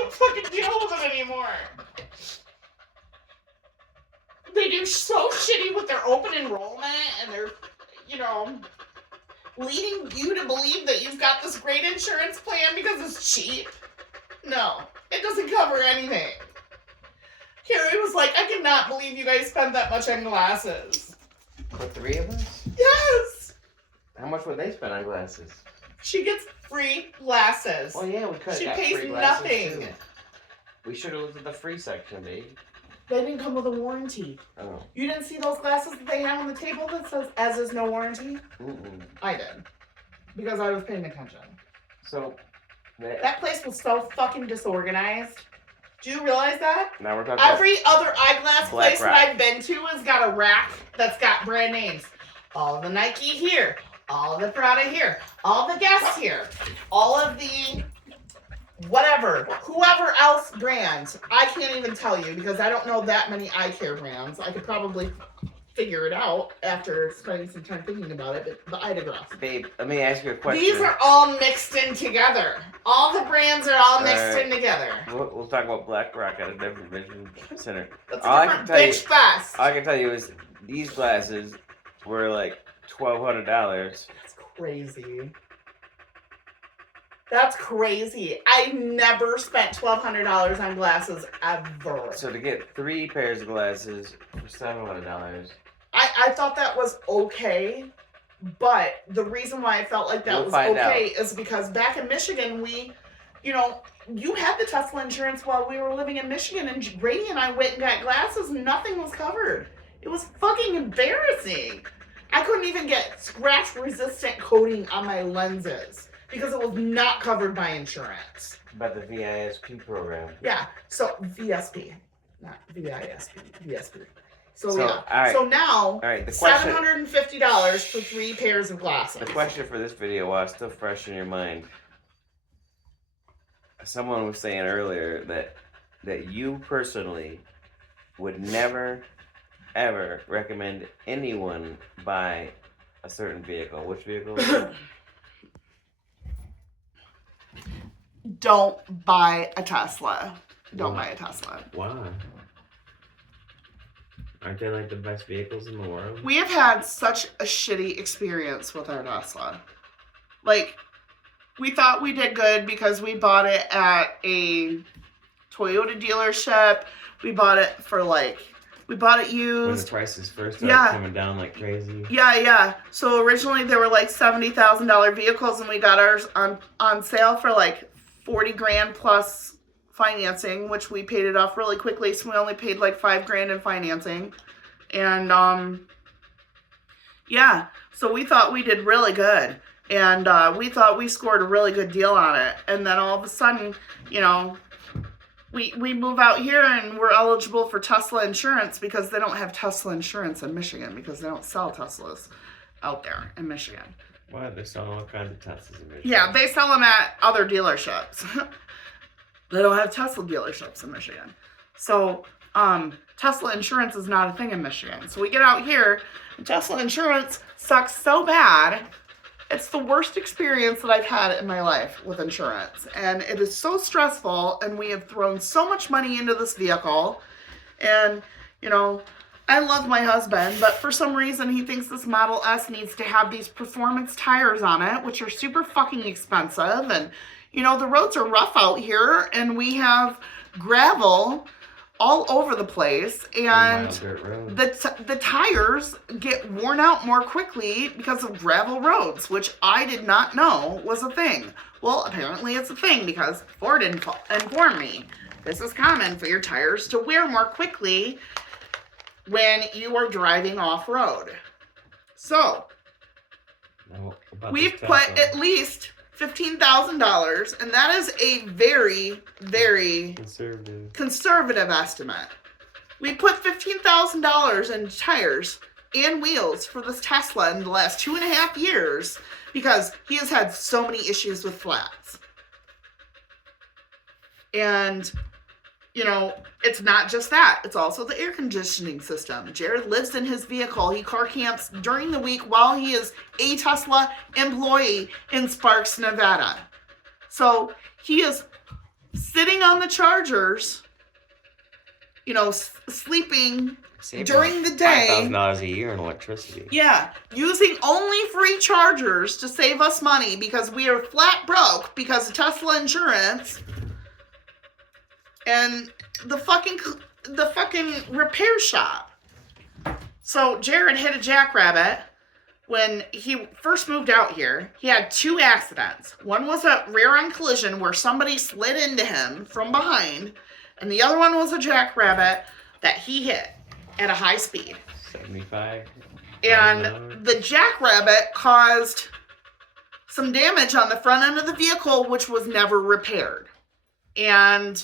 can't fucking deal with it anymore. They do so shitty with their open enrollment and their, leading you to believe that you've got this great insurance plan because it's cheap. No, it doesn't cover anything. Carrie was like, I cannot believe you guys spent that much on glasses. For 3 of us? Yes! How much would they spend on glasses? She gets free glasses. Well, yeah, we could have She got pays free glasses nothing. too. We should have looked at the free section, babe. They didn't come with a warranty. Oh. You didn't see those glasses that they have on the table that says, as is no warranty? Mm-mm. I did. Because I was paying attention. So, that place was so fucking disorganized. Do you realize that? Now we're talking Every other eyeglass Black place Rock. that I've been to has got a rack that's got brand names. All the Nike here. All the Prada here. All the Guess here. All of the whatever. Whoever else brands. I can't even tell you because I don't know that many eye care brands. I could probably figure it out after spending some time thinking about it, but the Idegraph. Babe, let me ask you a question. These are all mixed in together. All the brands are all mixed in together. We'll talk about Black Rock at a different vision center. That's All I a can different tell you- bitch fest. All I can tell you is these glasses were like $1,200. That's crazy. That's crazy. I never spent $1,200 on glasses ever. So to get 3 pairs of glasses for $700. I thought that was okay, but the reason why I felt like that We'll was find okay is because back in Michigan, we, you had the Tesla insurance while we were living in Michigan, and Grady and I went and got glasses, and nothing was covered. It was fucking embarrassing. I couldn't even get scratch-resistant coating on my lenses because it was not covered by insurance. About the VISP program. Yeah, so VSP, not VISP, VSP. So Yeah. All right. So now, All right. The question. $750 for 3 pairs of glasses. The question for this video, while it's still fresh in your mind, someone was saying earlier that you personally would never, ever recommend anyone buy a certain vehicle. Which vehicle? Don't buy a Tesla. Don't buy a Tesla. Why? Aren't they like the best vehicles in the world? We have had such a shitty experience with our Tesla. Like, we thought we did good because we bought it at a Toyota dealership. We bought it we bought it used. When the prices first started coming down like crazy. Yeah. So originally they were like $70,000 vehicles, and we got ours on sale for like 40 grand plus financing, which we paid it off really quickly. So we only paid like $5 grand in financing. And so we thought we did really good. And we thought we scored a really good deal on it. And then all of a sudden, we move out here and we're eligible for Tesla insurance because they don't have Tesla insurance in Michigan because they don't sell Teslas out there in Michigan. Why? They're selling all kinds of Teslas in Michigan. Yeah, they sell them at other dealerships. They don't have Tesla dealerships in Michigan. So Tesla insurance is not a thing in Michigan. So we get out here, and Tesla insurance sucks so bad. It's the worst experience that I've had in my life with insurance. And it is so stressful, and we have thrown so much money into this vehicle. And, I love my husband, but for some reason he thinks this Model S needs to have these performance tires on it, which are super fucking expensive. And, the roads are rough out here, and we have gravel all over the place, and the tires get worn out more quickly because of gravel roads, which I did not know was a thing. Well, apparently it's a thing because Ford informed me. This is common for your tires to wear more quickly when you are driving off-road. So, we've put at least $15,000, and that is a very, very conservative estimate. We put $15,000 in tires and wheels for this Tesla in the last 2.5 years because he has had so many issues with flats. And, it's not just that. It's also the air conditioning system. Jared lives in his vehicle. He car camps during the week while he is a Tesla employee in Sparks, Nevada. So he is sitting on the chargers, sleeping during the day. $5,000 a year in electricity. Yeah, using only free chargers to save us money because we are flat broke because of Tesla insurance. And the fucking repair shop. So Jared hit a jackrabbit when he first moved out here. He had 2 accidents. One was a rear-end collision where somebody slid into him from behind, and the other one was a jackrabbit that he hit at a high speed. 75. And the jackrabbit caused some damage on the front end of the vehicle, which was never repaired. And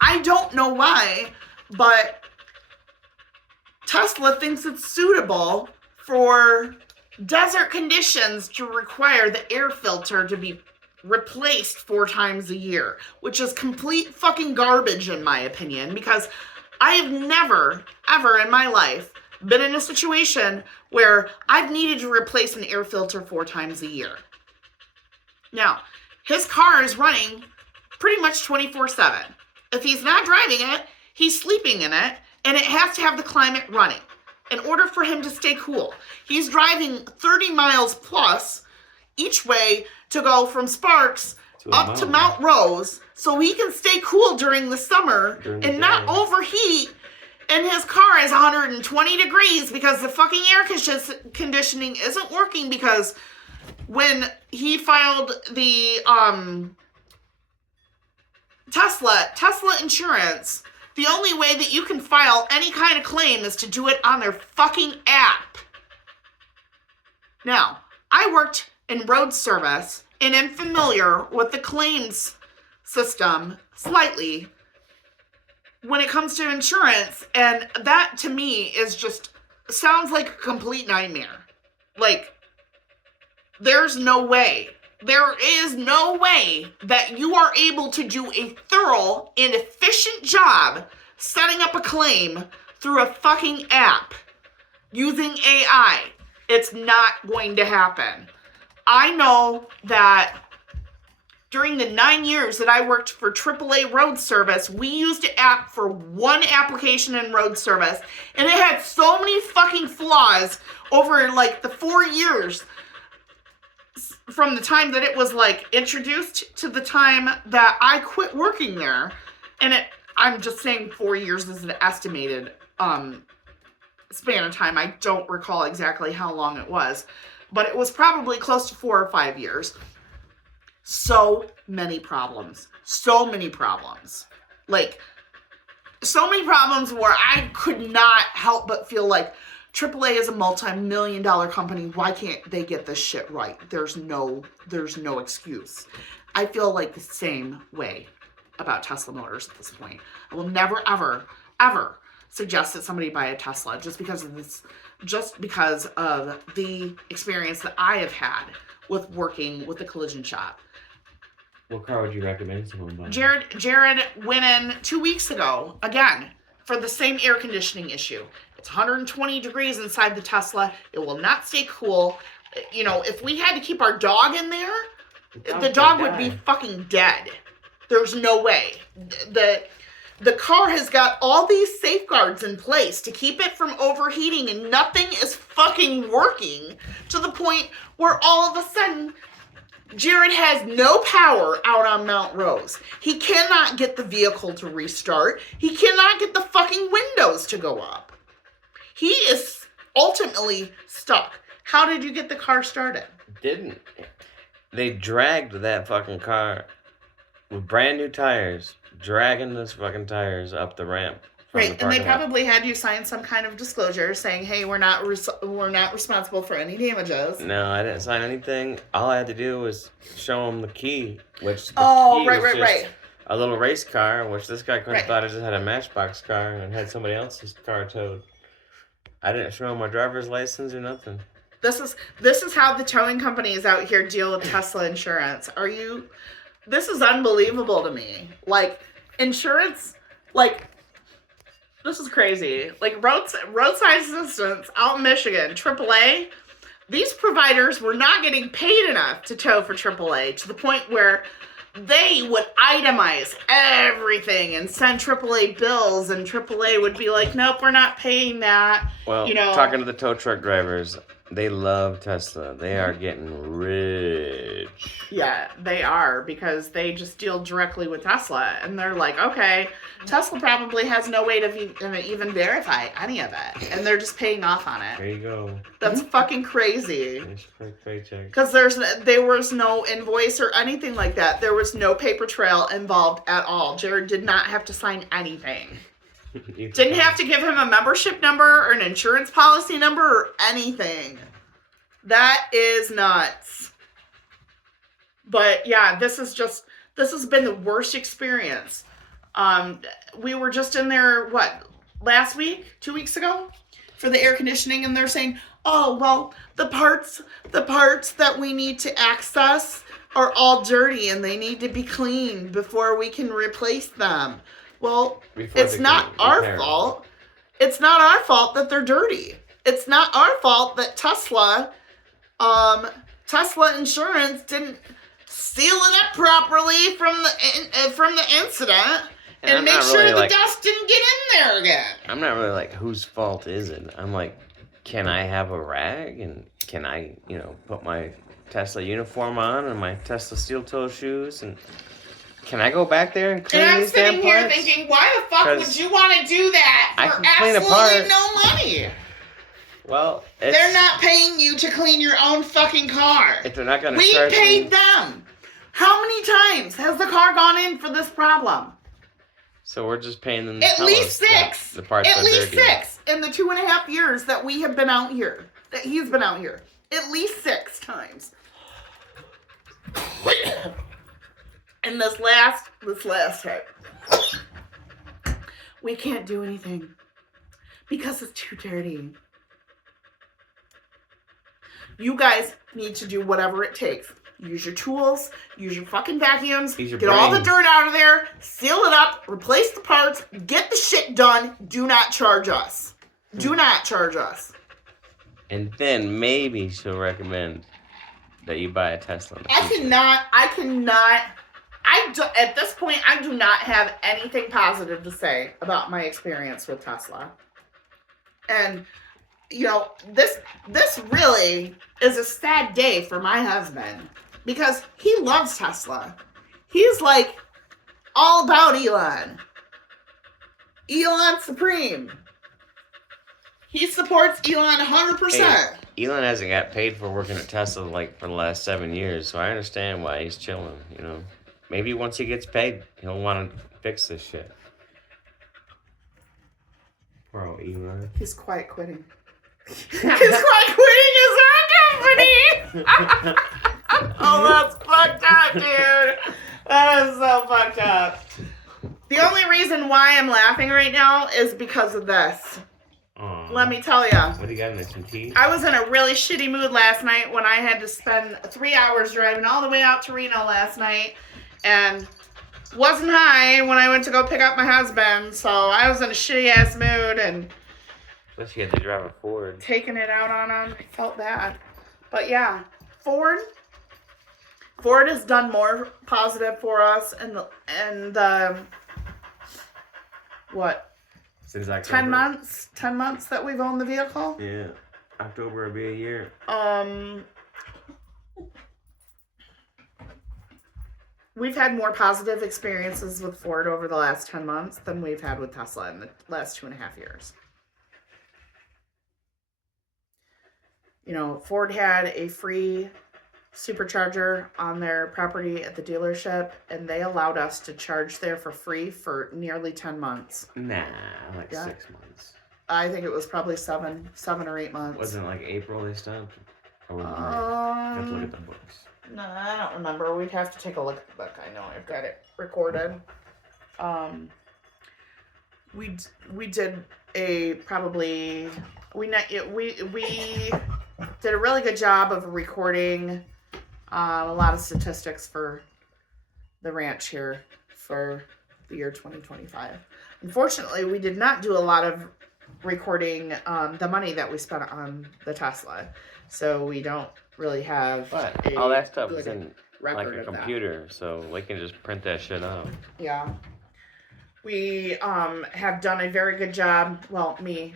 I don't know why, but Tesla thinks it's suitable for desert conditions to require the air filter to be replaced 4 times a year, which is complete fucking garbage in my opinion, because I have never, ever in my life been in a situation where I've needed to replace an air filter 4 times a year. Now, his car is running pretty much 24/7. If he's not driving it, he's sleeping in it, and it has to have the climate running in order for him to stay cool. He's driving 30 miles plus each way to go from Sparks up to Mount Rose so he can stay cool during the summer and not overheat. And his car is 120 degrees because the fucking air conditioning isn't working, because when he filed the Tesla insurance, the only way that you can file any kind of claim is to do it on their fucking app. Now, I worked in road service and am familiar with the claims system slightly when it comes to insurance, and that to me is just sounds like a complete nightmare. Like, there is no way that you are able to do a thorough and efficient job setting up a claim through a fucking app using AI. It's not going to happen. I know that during the 9 years that I worked for AAA Road Service, we used an app for one application in road service, and it had so many fucking flaws over like the 4 years from the time that it was like introduced to the time that I quit working there. And I'm just saying 4 years is an estimated span of time. I don't recall exactly how long it was, but it was probably close to 4 or 5 years. So many problems. Like, so many problems where I could not help but feel like AAA is a multi-million-dollar company. Why can't they get this shit right? There's no excuse. I feel like the same way about Tesla Motors at this point. I will never, ever, ever suggest that somebody buy a Tesla just because of the experience that I have had with working with the collision shop. What car would you recommend someone buy? Jared went in 2 weeks ago, again, for the same air conditioning issue. It's 120 degrees inside the Tesla. It will not stay cool. You know, if we had to keep our dog in there, the dog would be fucking dead. There's no way. The car has got all these safeguards in place to keep it from overheating, and nothing is fucking working, to the point where all of a sudden Jared has no power out on Mount Rose. He cannot get the vehicle to restart. He cannot get the fucking windows to go up. He is ultimately stuck. How did you get the car started? Didn't. They dragged that fucking car with brand new tires, dragging those fucking tires up the ramp. Right, and they probably had you sign some kind of disclosure saying, "Hey, we're not responsible for any damages." No, I didn't sign anything. All I had to do was show him the key, which right. A little race car, which this guy could have Right. thought I just had a Matchbox car and had somebody else's car towed. I didn't show him my driver's license or nothing. This is how the towing companies out here deal with Tesla insurance. This is unbelievable to me. Like, insurance, like, this is crazy. Like, roadside assistance out in Michigan, AAA, these providers were not getting paid enough to tow for AAA, to the point where they would itemize everything and send AAA bills, and AAA would be like, nope, we're not paying that. Well, You know, talking to the tow truck drivers, they love Tesla. They are getting rich. yeah, they are, because they just deal directly with Tesla, and they're like, okay, Tesla probably has no way to even verify any of it, and they're just paying off on There it. you go. That's fucking crazy. Nice quick paycheck. Because there was no invoice or anything like that. There was no paper trail involved at all. Jared did not have to sign anything. Didn't have to give him a membership number or an insurance policy number or anything. That is nuts. But yeah, this has been the worst experience. We were just in there, last week, 2 weeks ago, for the air conditioning, and they're saying, oh, well, the parts that we need to access are all dirty and they need to be cleaned before we can replace them. Well, it's not our fault. It's not our fault that they're dirty. It's not our fault that Tesla Insurance didn't seal it up properly from the incident and make sure the dust didn't get in there again. I'm not really like, whose fault is it? I'm like, can I have a rag and can I, put my Tesla uniform on and my Tesla steel toe shoes, and can I go back there and clean these damn parts? And I'm sitting here thinking, why the fuck would you want to do that for absolutely no money? Well, they're not paying you to clean your own fucking car. If they're not going to charge me. We paid them. How many times has the car gone in for this problem? So we're just paying them at least 6. The parts at least 6 in the 2.5 years that we have been out here. That he's been out here. At least 6 times. And this last time, we can't do anything because it's too dirty. You guys need to do whatever it takes. Use your tools, use your fucking vacuums, get all the dirt out of there, seal it up, replace the parts, get the shit done. Do not charge us. Do not charge us. And then maybe she'll recommend that you buy a Tesla. At this point, I do not have anything positive to say about my experience with Tesla. And, this really is a sad day for my husband because he loves Tesla. He's like all about Elon. Elon Supreme. He supports Elon 100%. Hey, Elon hasn't got paid for working at Tesla for the last 7 years, so I understand why he's chilling, Maybe once he gets paid, he'll want to fix this shit. Poor old Elon. He's quiet quitting. He's quiet quitting his own company! Oh, that's fucked up, dude. That is so fucked up. The only reason why I'm laughing right now is because of this. Aww. Let me tell ya. What do you got in there, some tea? I was in a really shitty mood last night when I had to spend 3 hours driving all the way out to Reno last night. And wasn't high when I went to go pick up my husband. So I was in a shitty ass mood and... Plus you had to drive a Ford. Taking it out on him. I felt bad. But yeah, Ford has done more positive for us and what? Since October. 10 months that we've owned the vehicle? Yeah. October will be a year. We've had more positive experiences with Ford over the last 10 months than we've had with Tesla in the last 2.5 years. Ford had a free supercharger on their property at the dealership, and they allowed us to charge there for free for nearly 10 months. Nah, 6 months. I think it was probably 7 or 8 months. Wasn't it April they stopped? Or have to look at the books. No, I don't remember. We'd have to take a look at the book. I know I've got it recorded. We did did a really good job of recording a lot of statistics for the ranch here for the year 2025. Unfortunately, we did not do a lot of recording the money that we spent on the Tesla. So we don't really have... But all that stuff is in record like a of computer, so we can just print that shit out. that. Yeah. We have done a very good job. Well, I'm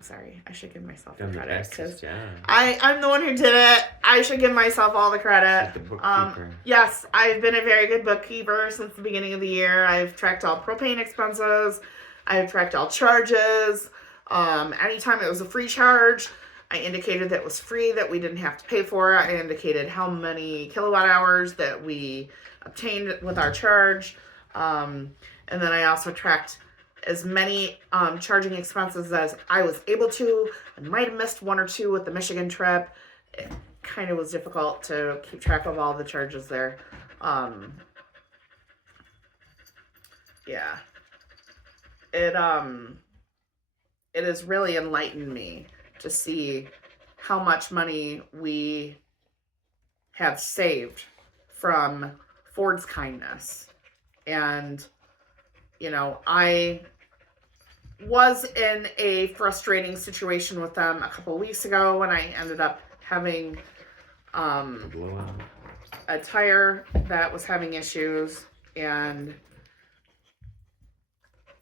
sorry. I should give myself the Done the credit. bestest job. I'm the one who did it. I should give myself all the credit. Like the bookkeeper. Yes, I've been a very good bookkeeper since the beginning of the year. I've tracked all propane expenses. I've tracked all charges. Anytime it was a free charge, I indicated that it was free, that we didn't have to pay for it. I indicated how many kilowatt hours that we obtained with our charge. And then I also tracked as many charging expenses as I was able to. I might have missed one or two with the Michigan trip. It kind of was difficult to keep track of all the charges there. Yeah. It has really enlightened me to see how much money we have saved from Ford's kindness. And, you know, I was in a frustrating situation with them a couple of weeks ago when I ended up having a tire that was having issues, and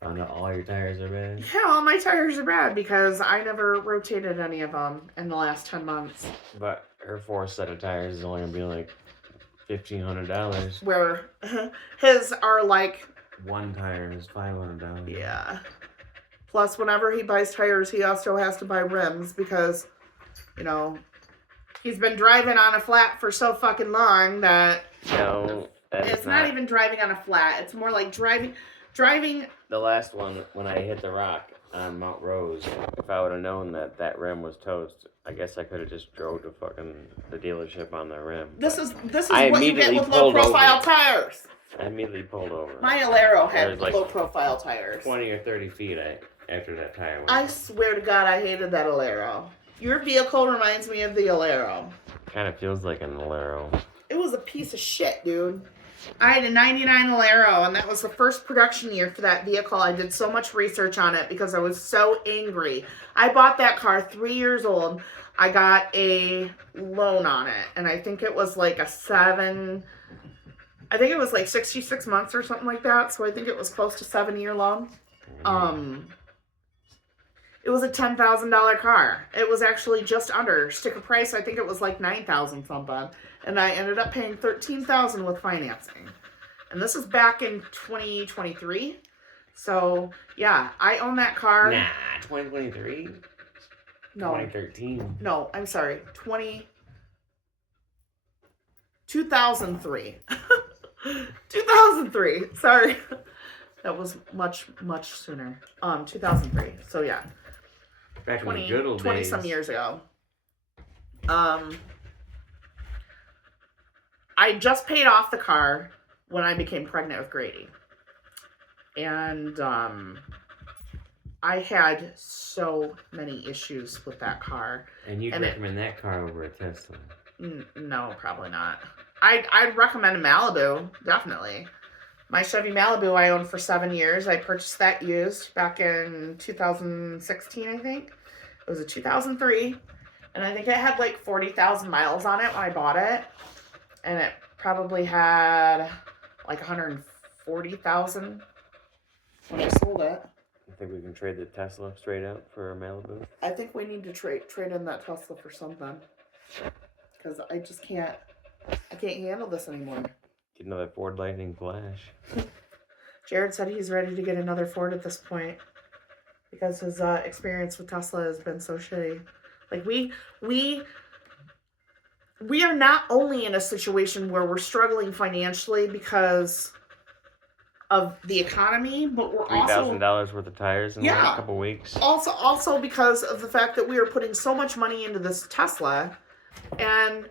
found out all your tires are bad. yeah, all my tires are bad because I never rotated any of them in the last 10 months. But her 4 set of tires is only gonna be like $1,500. Where his are like, One tire is $500. yeah. Plus, whenever he buys tires, he also has to buy rims because, you know, he's been driving on a flat for so fucking long that No, that it's is not even driving on a flat. It's more like driving. The last one, when I hit the rock on Mount Rose, if I would have known that that rim was toast, I guess I could have just drove to fucking the dealership on the rim. This is I what you get immediately with low pulled profile over. tires. I immediately pulled over. My Alero had There's like low profile tires. 20 or 30 feet after that tire went. I swear to God, I hated that Alero. Your vehicle reminds me of the Alero. Kind of feels like an Alero. It was a piece of shit, dude. I had a 99 Alero, and that was the first production year for that vehicle. I did so much research on it because I was so angry. I bought that car 3 years old. I got a loan on it, and I think it was like I think it was like 66 months or something like that, so I think it was close to 7-year loan. It was a $10,000 car. It was actually just under sticker price. I think it was like $9,000 something. And I ended up paying $13,000 with financing. And this is back in 2023. So yeah, I own that car. Nah, 2023? No. 2013. No, I'm sorry. 2003. 2003. Sorry. That was much, much sooner. 2003. So yeah. Back in the good old 20 days. some years ago. I just paid off the car when I became pregnant with Grady. And I had so many issues with that car. And you'd recommend that car over a Tesla? No, probably not. I'd recommend a Malibu, definitely. My Chevy Malibu I owned for 7 years. I purchased that used back in 2016, I think. It was a 2003. And I think it had like 40,000 miles on it when I bought it. And it probably had like 140,000 when I sold it. I think we can trade the Tesla straight up for a Malibu. I think we need to trade in that Tesla for something. Because I just can't handle this anymore. Get another Ford Lightning Flash. Jared said he's ready to get another Ford at this point. Because his experience with Tesla has been so shitty. Like we are not only in a situation where we're struggling financially because of the economy, but we're also $3,000 worth of tires in the last couple weeks. Also because of the fact that we are putting so much money into this Tesla, and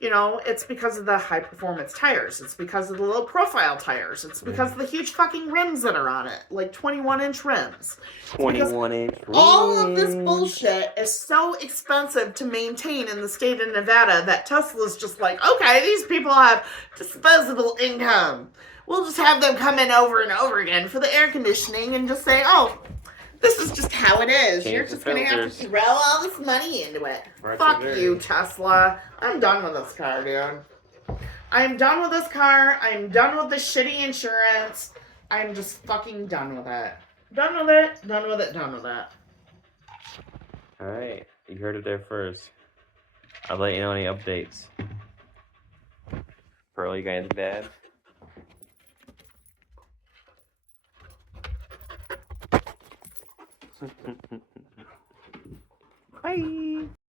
you know, it's because of the high performance tires. It's because of the low profile tires. It's because of the huge fucking rims that are on it, like 21-inch rims. 21-inch rims. All of this bullshit is so expensive to maintain in the state of Nevada that Tesla's just like, okay, these people have disposable income. We'll just have them come in over and over again for the air conditioning and just say, oh, this is just how it is. Change You're the just going to have to filters. throw all this money into it. Parts Fuck are you, dirty. Tesla. I'm done with this car, dude. I'm done with this car. I'm done with this shitty insurance. I'm just fucking done with it. Done with it. Done with it. Done with it. All right, you heard it there first. I'll let you know any updates. Pearl, you got anything to add? Bye.